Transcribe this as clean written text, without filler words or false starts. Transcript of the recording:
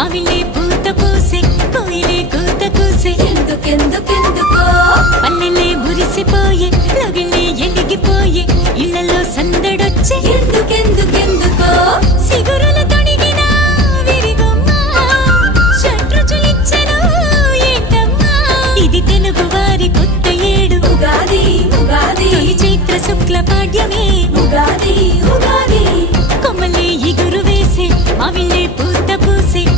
మావిలే పూత పూసే కోయిలే కూత కూసే ఎందుకెందుకెందుకో పల్లెలే మురిసిపోయే లగిలే ఎలిగిపోయే ఇళ్లలో సందడొచ్చే ఎందుకెందుకెందుకో సిగురుల తొడిగిన విరిగొమ్మ షట్రుచులిచ్చెను ఏంటమ్మా ఇది తెలుగు వారి కొత్త ఏడు ఉగాది ఉగాది తొలి చైత్ర శుక్ల పాడ్యమే ఉగాది ఉగాది కొమ్మలే ఇగురు వేసే మావిలే